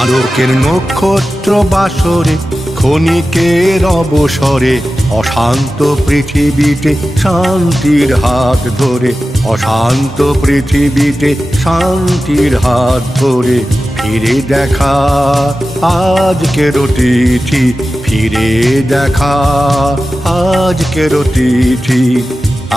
আলোকের নক্ষত্র বাসরে ক্ষণিকের অবসরে অশান্ত পৃথিবীতে শান্তির হাত ধরে, অশান্ত পৃথিবীতে শান্তির হাত ধরে ফিরে দেখা আজকের অতিথি, ফিরে দেখা আজকের অতিথি।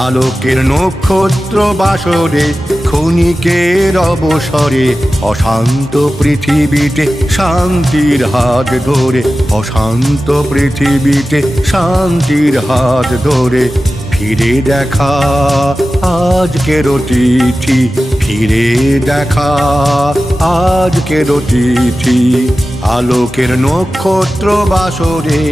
আলোকের নক্ষত্র বাসরে ক্ষণিকের অবসরে অশান্ত পৃথিবীতে শান্তির হাত ধরে, অশান্ত পৃথিবীতে শান্তির হাত ধরে ফিরে দেখা আজকের অতিথি, ফিরে দেখা আজকের অতিথি। আলোকের নক্ষত্র বাসরে।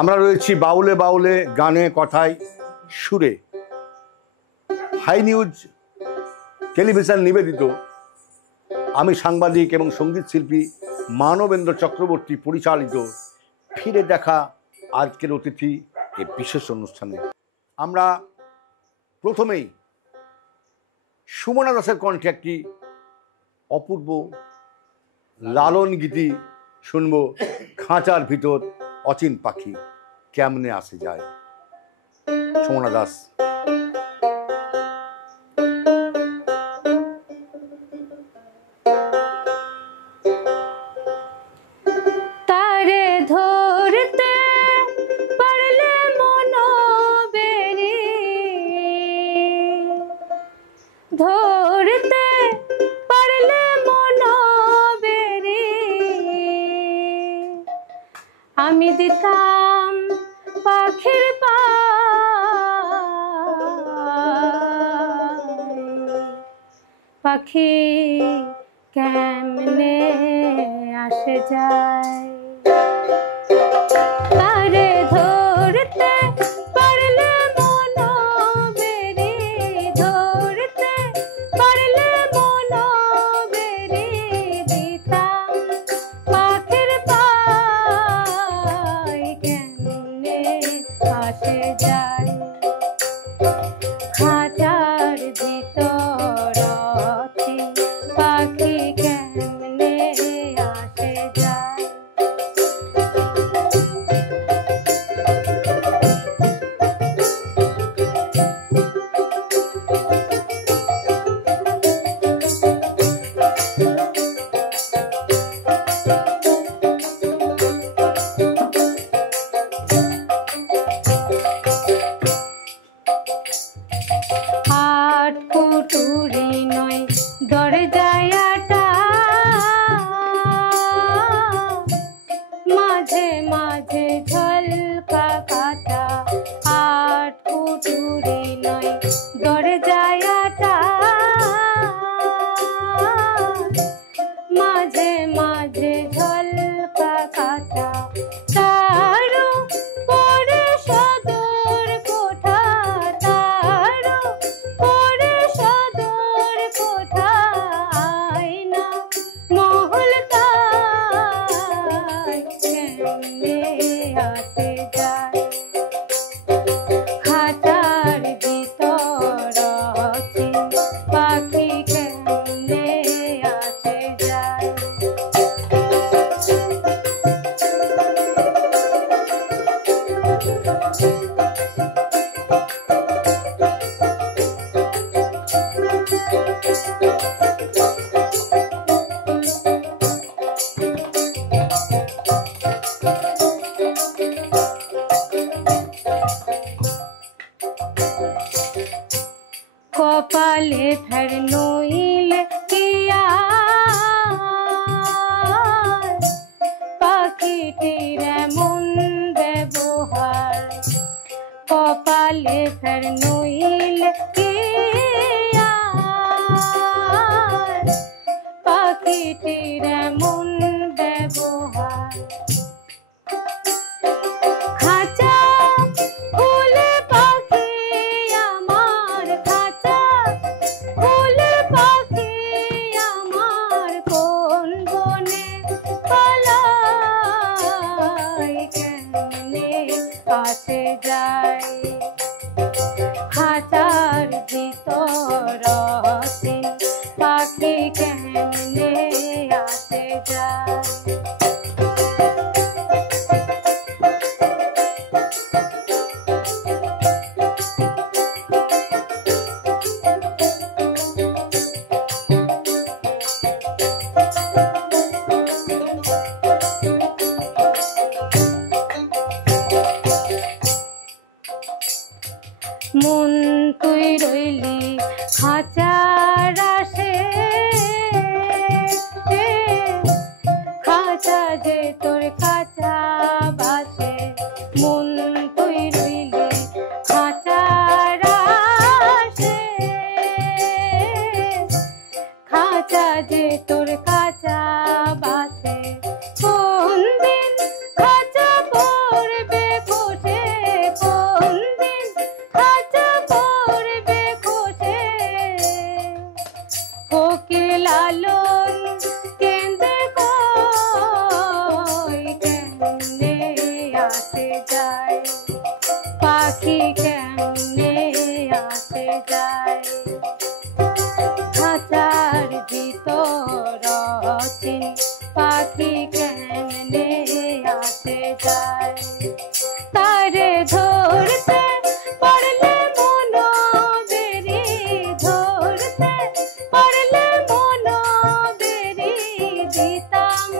আমরা রয়েছি বাউলে বাউলে, গানে কথায় সুরে। হাই নিউজ টেলিভিশন নিবেদিত আমি সাংবাদিক এবং সঙ্গীত শিল্পী মানবেন্দ্র চক্রবর্তী পরিচালিত ফিরে দেখা আজকের অতিথি এই বিশেষ অনুষ্ঠানে আমরা প্রথমেই সুমনা দাসের কণ্ঠে একটি অপূর্ব লালন গীতি শুনব। খাঁচার ভিতর অচিন পাখি কেমনে আসে যায়। সুমনা দাস। তারে ধরতে পারলে মনো বেরি, ধরতে পারলে মনো বেরি, আমি দিতাম পাখির পাখি কেমনে আসে যায়। তারে ধরতে পারলে মনো বেরি, ধরতে পারলে মনো বেরি, দিতাম পাখির পাই কেমনে আসে যায়। খাঁচার ভিতর অচিন পাখি কেমনে আসে যায়। আট কুটুরি নয় দরজায় আটা, মাঝে মাঝে ঝলকা কাটা। আট কুটুরি নয় দরজায় আটা, মাঝে মাঝে ঝলকা কাটা। তারও পরে সদর কোঠা, তারও পরে সদর কোঠা। আয়না মহল তাই কেমনে আসে যায়। খাঁচার ভিতর অচিন পাখি কেমনে আসে যায়। কপালে ফের নইলে কিয়া পাখিটির এমন ব্যবহার। কপালে ফের নইলে কিয়া পাখিটির এমন ব্যবহার। খাঁচা খুলে পাখি আমার, খাঁচা খুলে পাখি আমার, কোন বনে যায়। মন তুই রইলি খাঁচার আসে, খাঁচা যে তোর কাঁচা বাসে। মন তুই রইলি খাঁচার আসে, খাঁচা যে তোর কাঁচা বাসে। কোন দিন খাঁচা পড়বে খসে, কোন দিন খাঁচা পড়বে খসে। কোকিল লালন কেঁদে কই কেমনে আসে যায়, পাখি কেমনে আসে যায়। খাঁচার ভিতর অচিন পাখি কেমনে আসে যায়। তারে ধরতে পারলে মন বেরি, ধরতে পারলে মন বেরি। দিতাম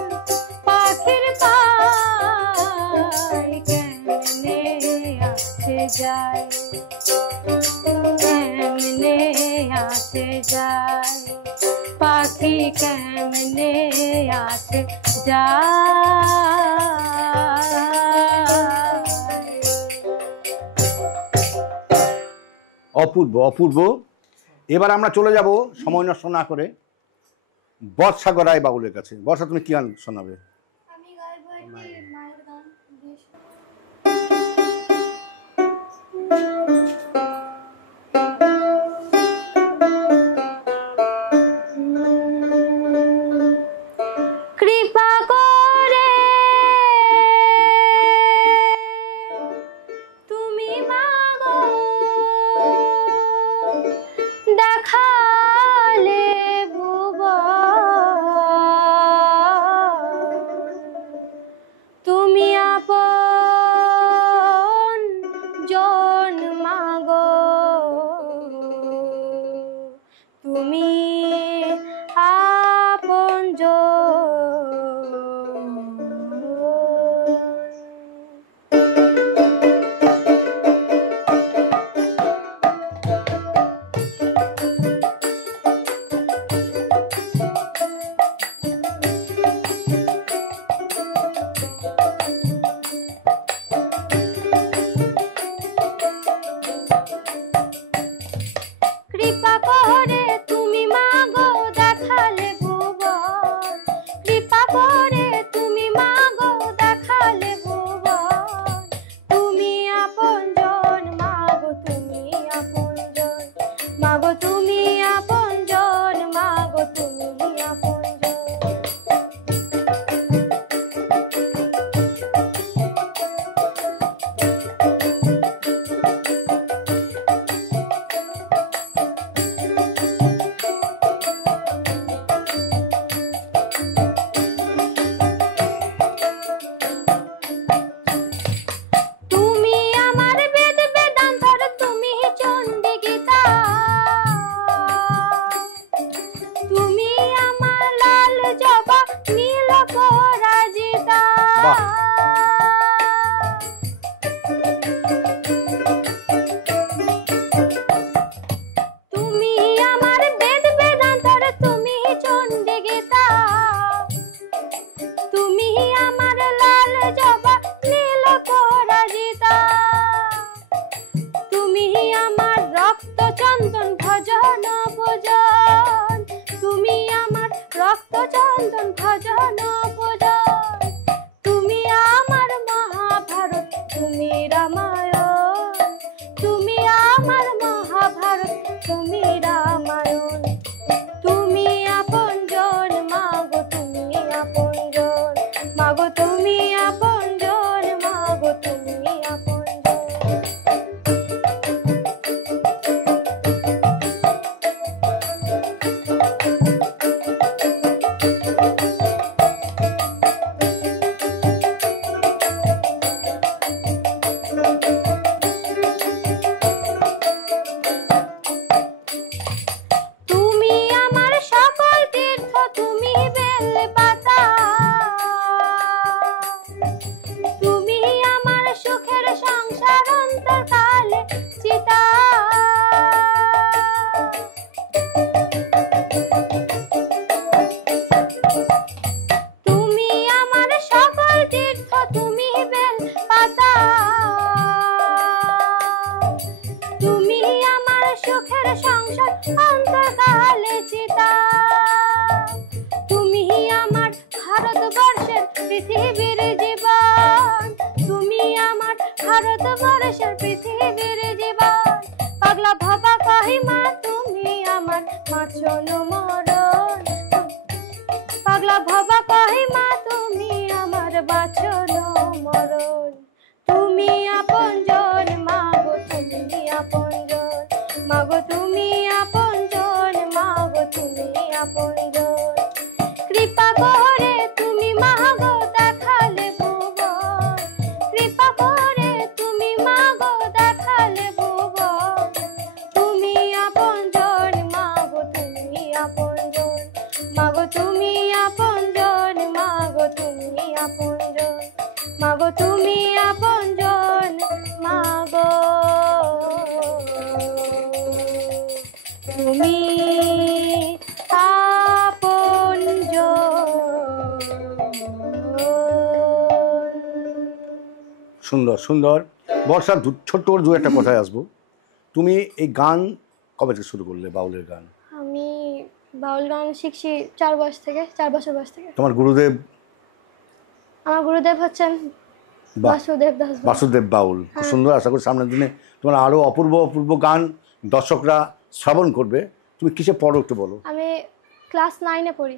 পাখির পায় কেমনে আসে যায়, কেমনে আসে যায়। পাখি কেমনে আসে যায়। অপূর্ব অপূর্ব। এবার আমরা চলে যাব সময় নষ্ট না করে বর্ষা গড়াই বাউলের কাছে। বর্ষা, তুমি কি গান শোনাবে? আমি গাইবো একটি মায়ের গান। কৃপা করে তুমি মাগো দেখালে ভুবন, তুমি আপন জন মাগো, তুমি আপন জন। কৃপা করে তুমি মাগো দেখালে ভুবন, কৃপা করে তুমি মাগো দেখালে ভুবন। তুমি আপনজন মাগো, তুমি আপনজন মাগো, তুমি আপনজন মাগো, তুমি আপনজন। তুমি আমার বেদ বেদান্তর, তুমি চণ্ডী গীতা, তুমি আমার লাল জবা নীল পরাজিতা। বাহ। তুমি আমার বেদ বেদান্তর, তুমি চণ্ডী গীতা, তুমি আমার লাল জবা নীল পরাজিতা। তুমি আমার রক্ত চন্দন ভজন ভোজন, তুমি আমার রক্ত চন্দন ভজন ভোজন। তুমি আমার মহাভারত, তুমি রামায়ণ, তুমি আমার মহাভারত, তুমি রামায়ণ। তুমি আপনজন মাগো, তুমি আপনজন মাগো, তুমি আপনজন মাগো, তুমি আপনজন। সুন্দর সুন্দর। বর্ষা, ছোট্ট করে দু একটা কথায় আসবো। তুমি এই গান কবে থেকে শুরু করলে, বাউলের গান? আমি বাউল গান শিখছি 4 বছর থেকে, 4 বছর বয়স থেকে। তোমার গুরুদেব? আমার গুরুদেব হচ্ছেন বাসুদেব দাস। বাসুদেব বাউল। খুব সুন্দর। আশা করি সামনের দিনে তোমার আরো অপূর্ব অপূর্ব গান দর্শকরা শ্রবণ করবে। তুমি কিসে পড়ো একটু বলো। আমি ক্লাস 9-এ পড়ি।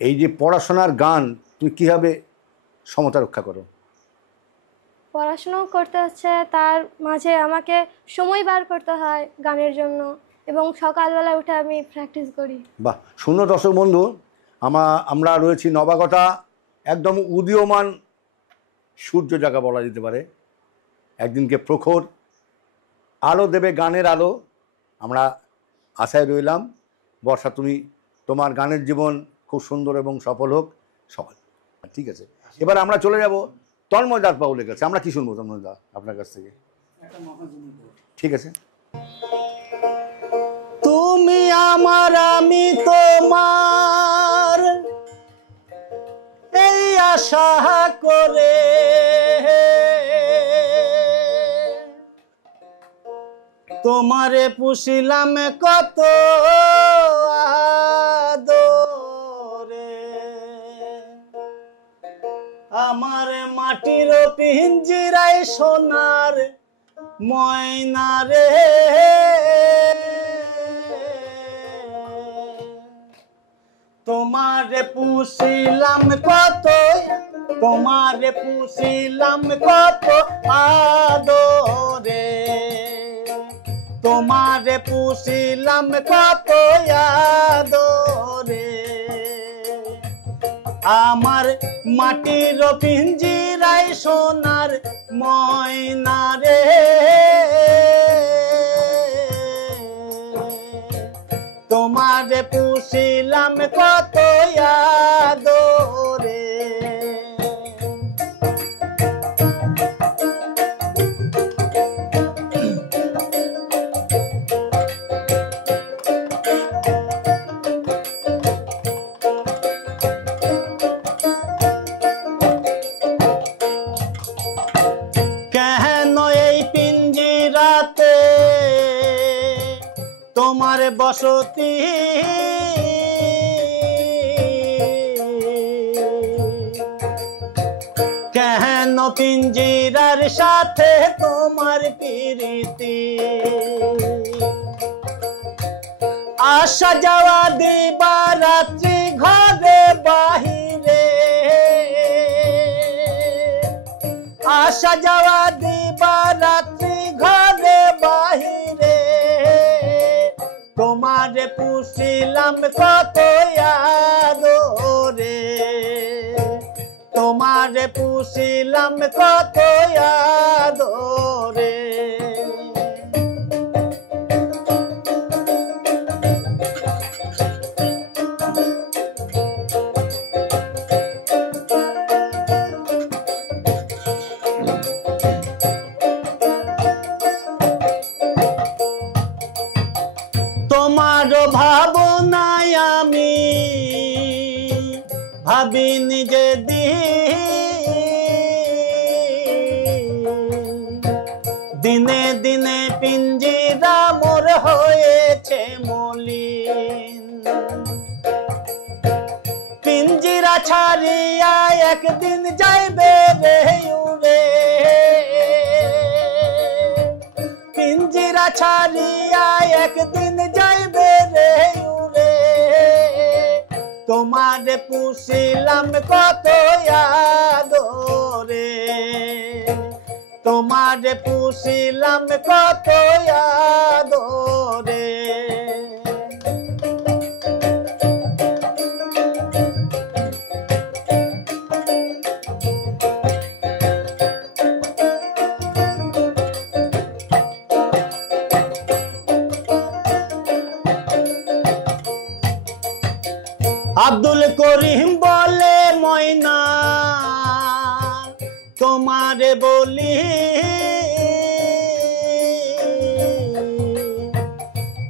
এই যে পড়াশোনার গান তুমি কিভাবে সমতা রক্ষা করো? পড়াশুনো করতে হচ্ছে, তার মাঝে আমাকে সময় বার করতে হয় গানের জন্য, এবং সকালবেলা উঠে আমি প্র্যাকটিস করি। বাহ, সুন্দর। দর্শক বন্ধু, আমরা রয়েছি নবাগতা, একদম উদীয়মান সূর্য জায়গা বলা যেতে পারে। একদিনকে প্রখর আলো দেবে, গানের আলো। আমরা আশায় রইলাম বর্ষা, তুমি তোমার গানের জীবন খুব সুন্দর এবং সফল হোক। সফল, ঠিক আছে। এবার আমরা চলে যাব তন্ময় দাস বাউলের কাছে। আমরা কি শুনবো তন্ময় দা আপনার কাছ থেকে? ঠিক আছে। তুমি আমার, আমি তোমার, এই আশা করে তোমারে পুষিলাম কত আদরে, আমার মাটির পিঞ্জিরায় সোনার ময়না রে, তোমারে পুষিলাম কত, তোমারে পুষিলাম কত আদরে, তোমারে পুষিলাম কত আদরে, আমার মাটির পিঞ্জিরায় সোনার ময়না রে, তোমারে পুষিলাম কত আদরে। কেন এই পিঞ্জিরাতে তোমার বসতি, কেন পিঞ্জিরার সাথে তোমার প্রীতি, আসা যাওয়া দিবা রাত্রি ঘরে বাহিরে, আসা যাওয়া দিবা রাত্রি ঘরে বাহিরে, তোমারে পুষিলাম কত আদরে, তোমারে পুষিলাম কত আদরে। তোমার ভাবনায় আমি ভাবি নিজে দিনে দিনে পিঞ্জিরা মোর হয়েছে মলিন, পিঞ্জিরা ছাড়িয়া একদিন যাইবে রে উড়ে, পিঞ্জিরা ছাড়িয়া একদিন যাইবে রে উড়ে, তোমারে পুষিলাম কত আদরে, তোমারে পুষিলাম কত আদরে। আব্দুল করিম বলে ময়না তোমারে বলি,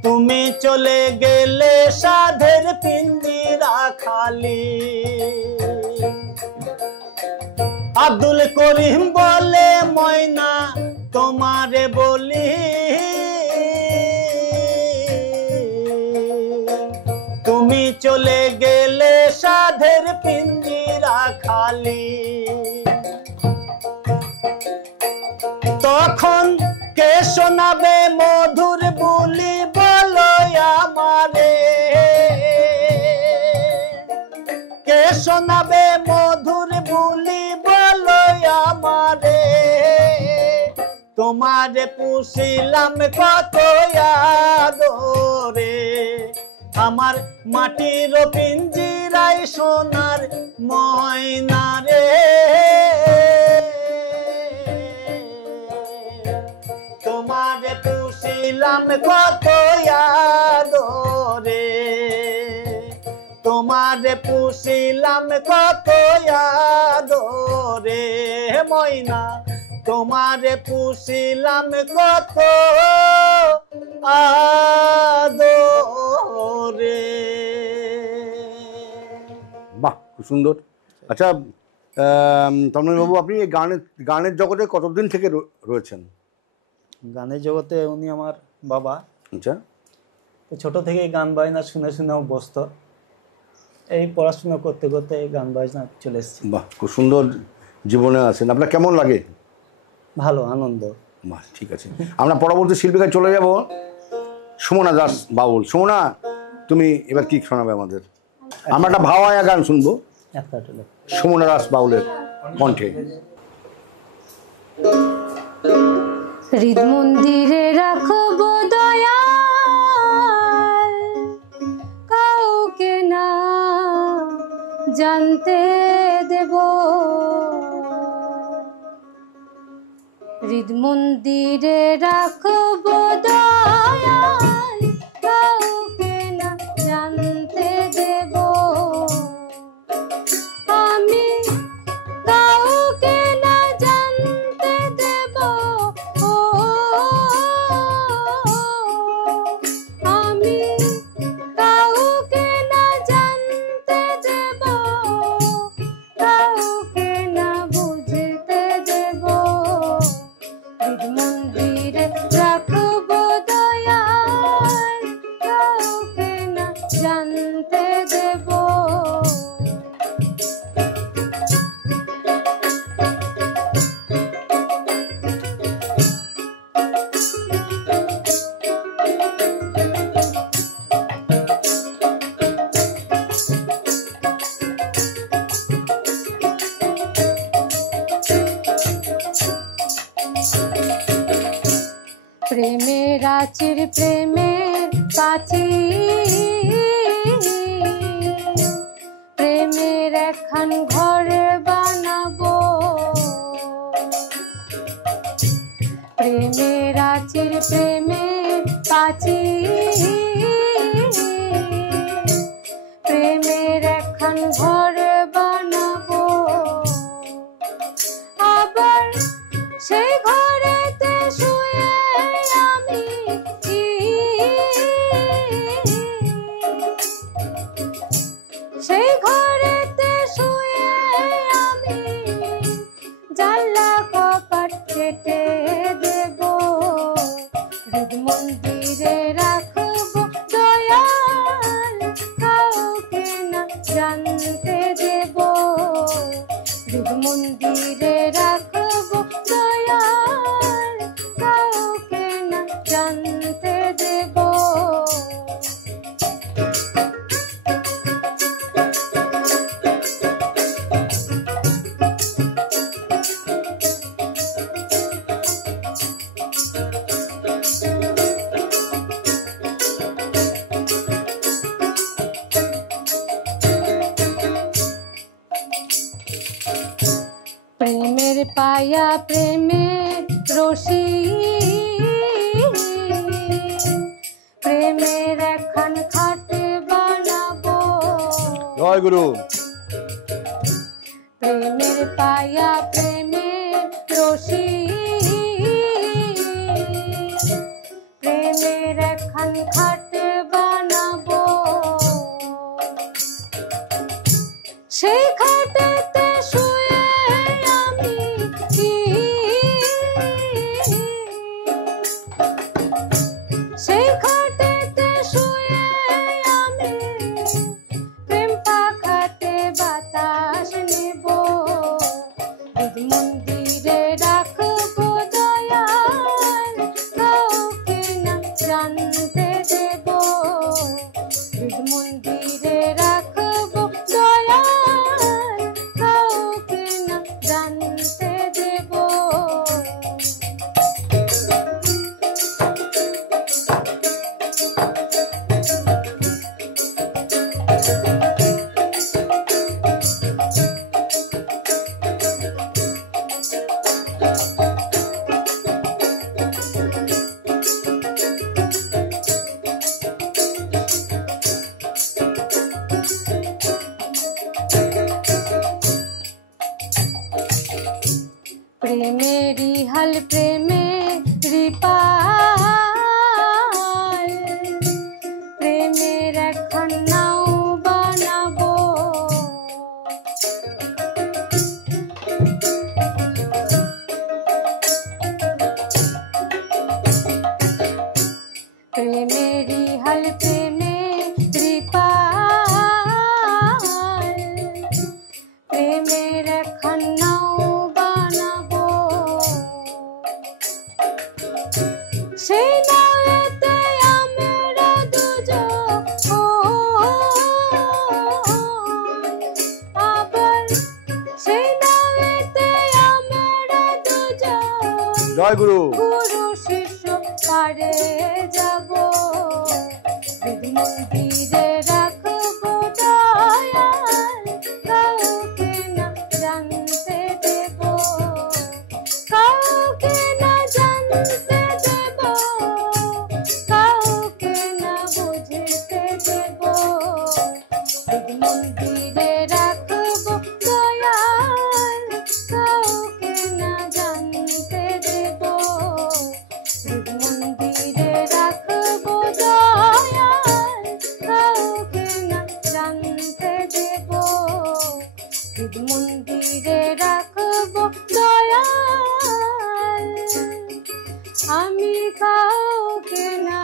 তুমি চলে গেলে সাধের পিঞ্জিরা খালি, আব্দুল করিম বলে ময়না তোমারে বলি, তুমি চলে গেলে সাধের পিঞ্জিরা খালি। তখন কে শোনাবে মধুর বুলি বলো আমারে, কে শোনাবে মধুর বুলি বলো আমারে। তোমারে পুষিলাম কত আদরে, আমার মাটির পিঞ্জিরায় সোনার ময়না রে। তোমারে পুষিলাম কত আদরে, তোমারে পুষিলাম কত আদরে ময়না, তোমারে পুষিলাম কত আদরে। বাহ, খুব সুন্দর। আচ্ছা তন্ময় বাবু, আপনি এই গানের জগতে কতদিন থেকে রয়েছেন? গানের জগতে উনি আমার বাবা। আচ্ছা, তো ছোট থেকেই গান বাজনা শুনে শুনে অভ্যস্ত, এই পড়াশোনা করতে করতে এই গান বাজনা চলে এসেছি। বাহ, খুব সুন্দর জীবনে আছেন। আপনার কেমন লাগে? ভালো, আনন্দ। বাহ, ঠিক আছে। আমরা পরবর্তী শিল্পীকে চলে যাব, সুমনা দাস বাউল। সুমনা, তুমি এবার কি শোনাবে আমাদের? আমরা একটা ভাওয়ায়া গান শুনবো সুমনা দাস বাউলের কণ্ঠে। হৃদ মন্দিরে রাখবো দয়াল, কাউকে না জানতে দেব। হৃদ মন্দিরে রাখবো দয়াল, কাউকে না জানতে দেব। আমি কাউকে না জানতে দেব, ও আমি কাউকে না জানতে দেব, কাউকে না বুঝতে দেব। হৃদ মন্দিরে রাখবো দয়াল, কাউকে না জানতে দেব। প্রেমের আচির প্রেমের প্রাচীর, প্রেমের একখান ঘর বানাবো। প্রেমের আচির প্রেমের প্রাচীর, প্রেমের একখান ঘর বানাবো। আবার সেই ঘরেতে শুয়ে আমি, সেই ঘরেতে শুয়ে আমি জানলা কপাট কেটে দেব। হৃদ মন্দিরে রাখবো দয়াল, কাউকে না জানতে দেব। হৃদ মন্দিরে রাখবো দয়াল, কাউকে না জানতে দেব। প্রেমের পায়া প্রেমের রশি, প্রেমের একখান খাট বানাবো। জয় গুরু। প্রেমের পায়া প্রেমের রশি, প্রেমের একখান খাট বানাবো। সেই খাটেতে শুয়ে প্রেমেরই হাল প্রেমেরই পাল, প্রেমের এখন নাও বানাবো। প্রেমেরই হাল প্রেমেরই পাল, প্রেমের এখন নাও বানাবো। সেই নাওতে আমরা দুজন, আবার সেই নাওতে আমরা দুজন জয় গুরু। গুরু শিষ্য পারে যাব। মন্দিরে রাখবো দয়াল, কাউকে না জানতে দেব, কাউকে না জানতে দেব, কাউকে না বুঝতে দেব। মন্দিরে রাখবো দয়াল, কাউকে না জানতে দেব। মন্দিরে রাখবো দয়াল, কাউকে না জানতে দেব। মন্দিরে রাখবো দয়াল, আমি কাউকে না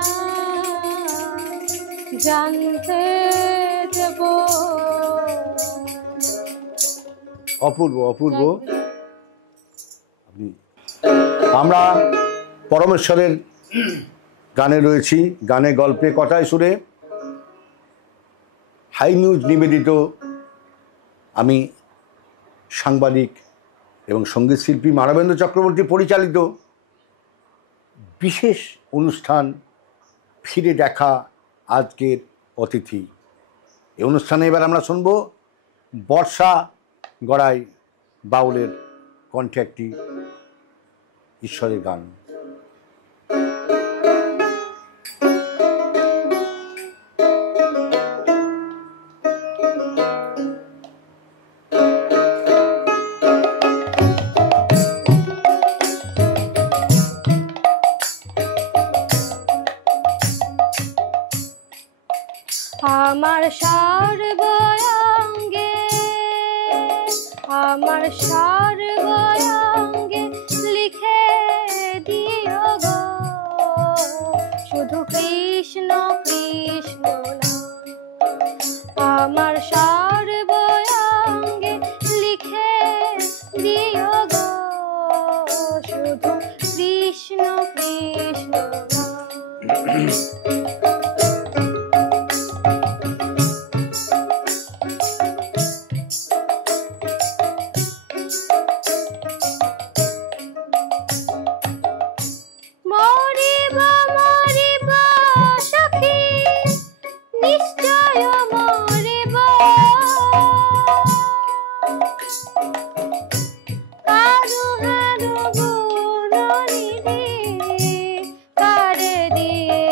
জানতে দেব। অপূর্ব অপূর্ব। আমরা পরমেশ্বরের গানে রয়েছি, গানে গল্পে কথায় সুরে। হাই নিউজ নিবেদিত আমি সাংবাদিক এবং সঙ্গীত শিল্পী মানবেন্দ্র চক্রবর্তী পরিচালিত বিশেষ অনুষ্ঠান ফিরে দেখা আজকের অতিথি। এই অনুষ্ঠানে এবার আমরা শুনব বর্ষা গড়াই বাউলের কণ্ঠে একটি ঈশ্বরের গান। আমার সর্বঙ্গে, আমার সর্বঙ্গে লিখে দিও গো শুধু কৃষ্ণ কৃষ্ণ নাম। আমার সর্বঙ্গে লিখে দিও গো শুধু কৃষ্ণ কৃষ্ণ নাম। কারে দিয়ে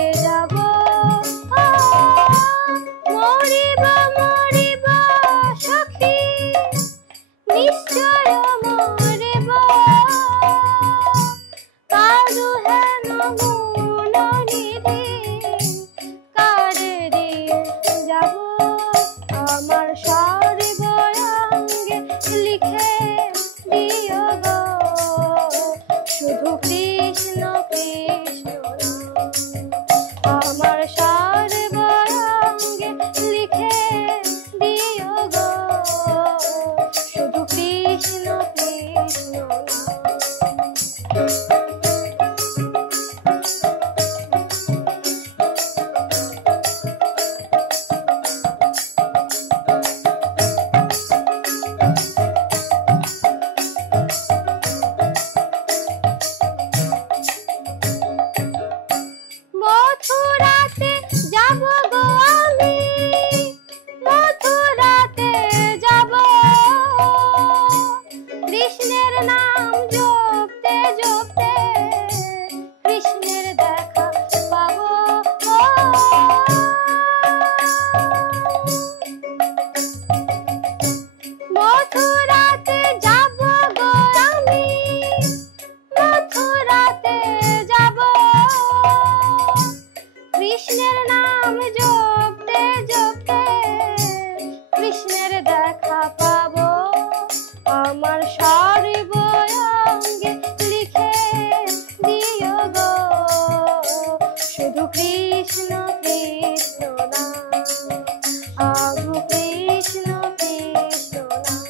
আমার সর্বঙ্গে লিখে দিও গো শুধু কৃষ্ণ কৃষ্ণ নাম আবু কৃষ্ণ কৃষ্ণ নাম।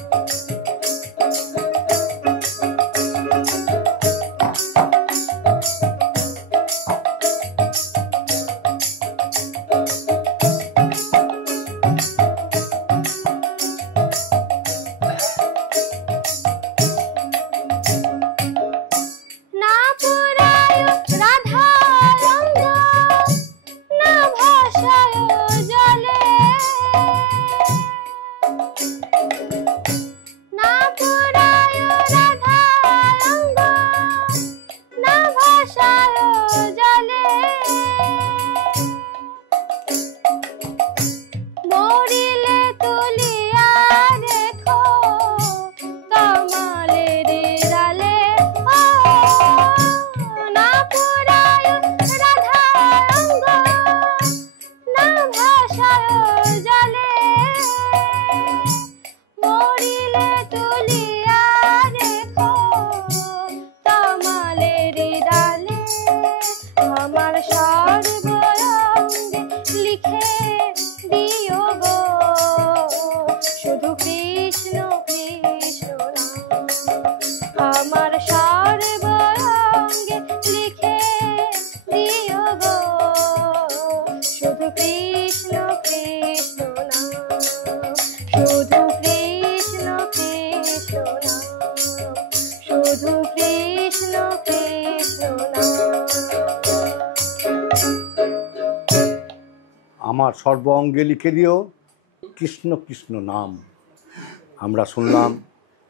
না পুরায় রাধা রঙ্গ না ভাষায় জলে না পুরায় রাধা রঙ্গ না ভাষায় জলে মরিলে তুলিয়া রেখো তমালের ডালে ও না পুরায় রাধা রঙ্গ না ভাষায় জলে মরিলে তুলিয়া রেখো তমালের ডালে আমার সর্বঙ্গে লিখে দিও গো শুধু কৃষ্ণ কৃষ্ণ নাম আমার সর্বঙ্গে লিখে দিও গো শুধু কৃষ্ণ কৃষ্ণ নাম শুধু কৃষ্ণ কৃষ্ণ নাম শুধু কৃষ্ণ কৃষ্ণ নাম। আমার সর্ব অঙ্গে লিখে দিও কৃষ্ণ কৃষ্ণ নাম। আমরা শুনলাম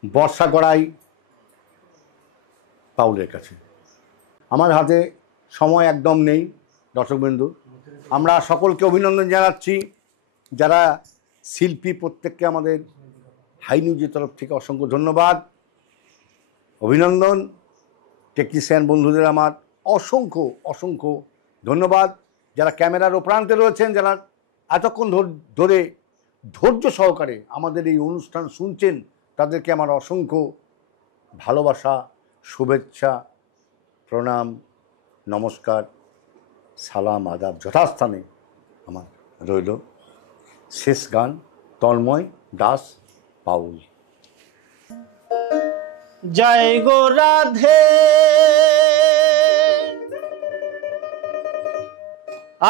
বর্ষা গড়াই পাউলের কাছে। আমার হাতে সময় একদম নেই দর্শকবৃন্দু, আমরা সকলকে অভিনন্দন জানাচ্ছি যারা শিল্পী, প্রত্যেককে আমাদের হাই নিউজের তরফ থেকে অসংখ্য ধন্যবাদ, অভিনন্দন। টেকনিশিয়ান বন্ধুদের আমার অসংখ্য অসংখ্য ধন্যবাদ। যারা ক্যামেরার ও প্রান্তে রয়েছেন, যারা এতক্ষণ ধরে ধৈর্য সহকারে আমাদের এই অনুষ্ঠান শুনছেন, তাদেরকে আমার অসংখ্য ভালোবাসা, শুভেচ্ছা, প্রণাম, নমস্কার, সালাম, আদাব যথাস্থানে আমার রইল। শেষ গান তন্ময় দাস পাউল। জয় গো রাধে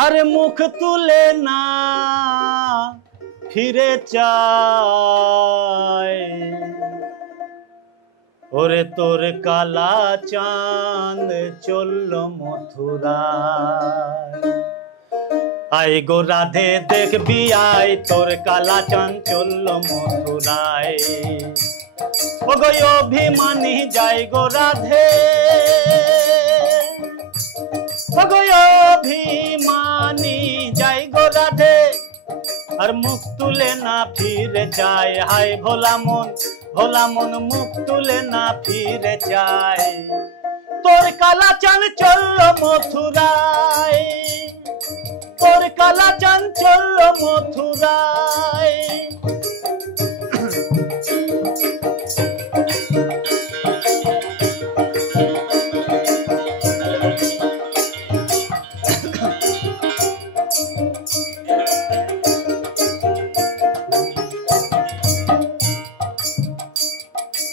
আর মুখ তুলে না ফিরে চায় ওরে তোর কালা চাঁদ চলল মথুরায়। আয় গো রাধে দেখবি আয় তোর কালা চাঁদ চলল মথুরায়। ও গো অভিমানী যাই গো রাধে, ও গো অভিমানী যাই গো রাধে আর মুখ তুলে না ফিরে যায়। হায় ভোলা মন মুখ তুলে না ফিরে যায়। তোর কালা চাঁদ চলল মথুরায়, তোর কালা চাঁদ চলল মথুরায়।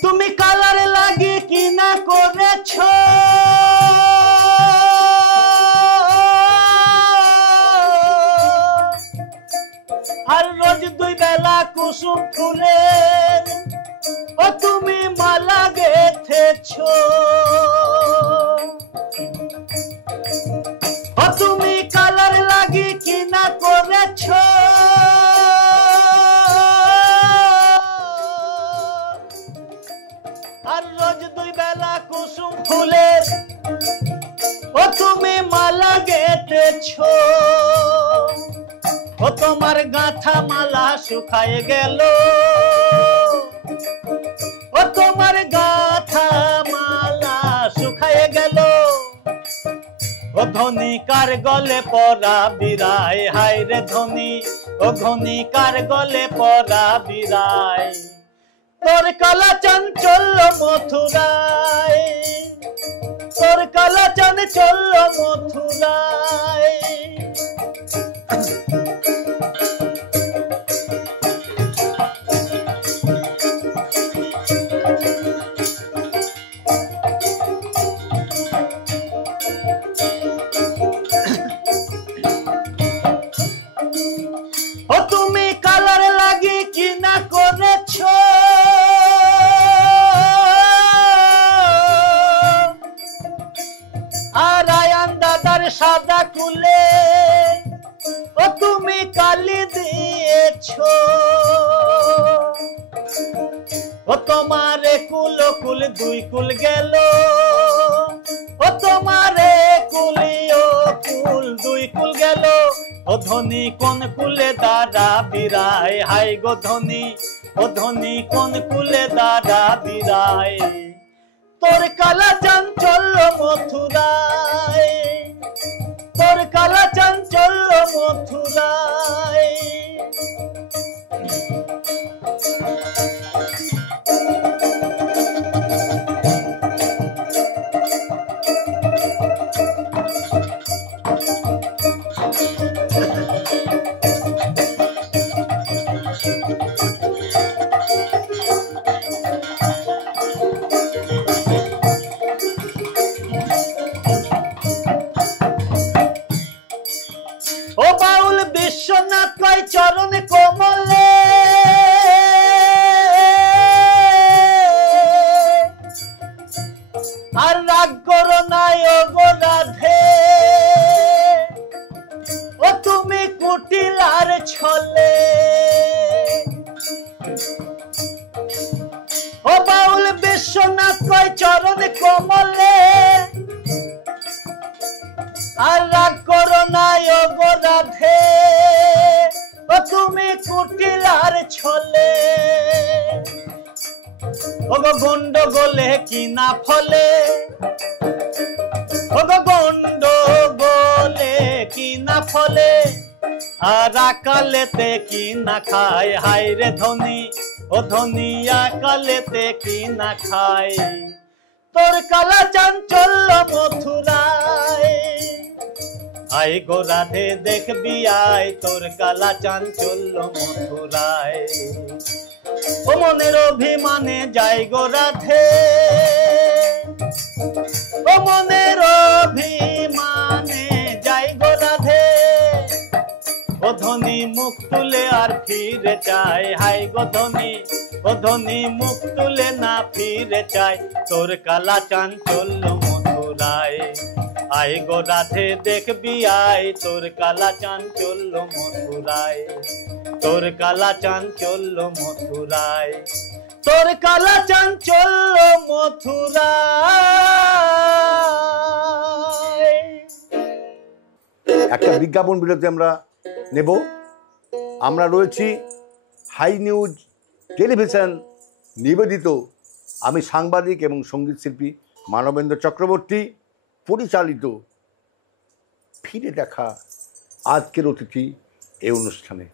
তুমি কালার লাগি কি না করেছ, আর রোজ দুই বেলা কুসুম ফুলের ও তুমি মালা গেথেছ। ও তুমি কালার লাগি কি না করেছ, আর রোজ দুই বেলা কুসুম ফুলের ও তুমি মালা গেথেছ। ও তোমার গাঁথা মালা শুকায় গেল, ও তোমার গাঁথা মালা শুকায় গেল। ও ধনী কার গলে পরা বিরায়, হায় রে ধনী ও ধনী কার গলে পরা বিরায়। তো তোর কালা চাঞ্চল্য মথুরায়, তোর কালা চাঞ্চল্য মথুরায়। ও তুমি কালার লাগি কি না করেছো, আর আয়ান দাদার সাদা কুলে ও তুমি কালি দিয়েছো। ও তোমারে কুল কুল দুই কুল গেল, ও তোমারে কুলিও কুল দুই কুল গেল। ও ধনী কোন কুলে দাদা বিরায়, হাই গো ধনী, ও ধনী কোন কুলে দাদা বিরায়। তোর কালা চাঞ্চল্য মথুরায়, তোর কালা চাঞ্চল্য মথুরায়। ও বাউল বিশ্বনাথ কয় চরণ কমলে, আর রাগ করো নাই ও গো রাধে। ও তুমি কুটিলার ছলে, ও বাউল বিশ্বনাথ কয় চরণ কমলে, আর রাগ করো নাই ও গো রাধে। ও তুমি কুটিলার ছলে, ও গো গন্ডগোলে কি না ফলে, ও গো গন্ডগোলে কি না ফলে। আর আকালেতে কি না খায়, হাই রে ধনী, ও ধনী আকালেতে কি না খায়। তোর কালা চাঞ্চল্য মথুরায়, আই গো রাধে দেখবি আয়, তোর কালা চাঞ্চল্য মথুরায়। ও মনের অভিমানে যাই গো রাধে, ও মনের অভিমানে যাই গো রাধে। ও ধনী মুখ তুলে আর ফিরে চাই, হাই গো ধনী, ও ধনী মুখ তুলে না ফিরে চাই। তোর কালা চাঞ্চল্য মথুরায়, আই গো রাধে দেখবি আয়, তোর কালা চাঞ্চল্য মথুরায়। তোর কালা চাঞ্চল্য মথুরায়, তোর কালা চাঞ্চল্য মথুরায়। একটা বিজ্ঞাপন বিরতি আমরা নেব। আমরা রয়েছি হাই নিউজ টেলিভিশন নিবেদিত, আমি সাংবাদিক এবং সঙ্গীত শিল্পী মানবেন্দ্র চক্রবর্তী পরিচালিত ফিরে দেখা আজকের অতিথি এই অনুষ্ঠানে।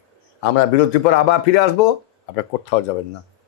আমরা বিরতির পর আবার ফিরে আসবো, আপনারা কোথাও যাবেন না।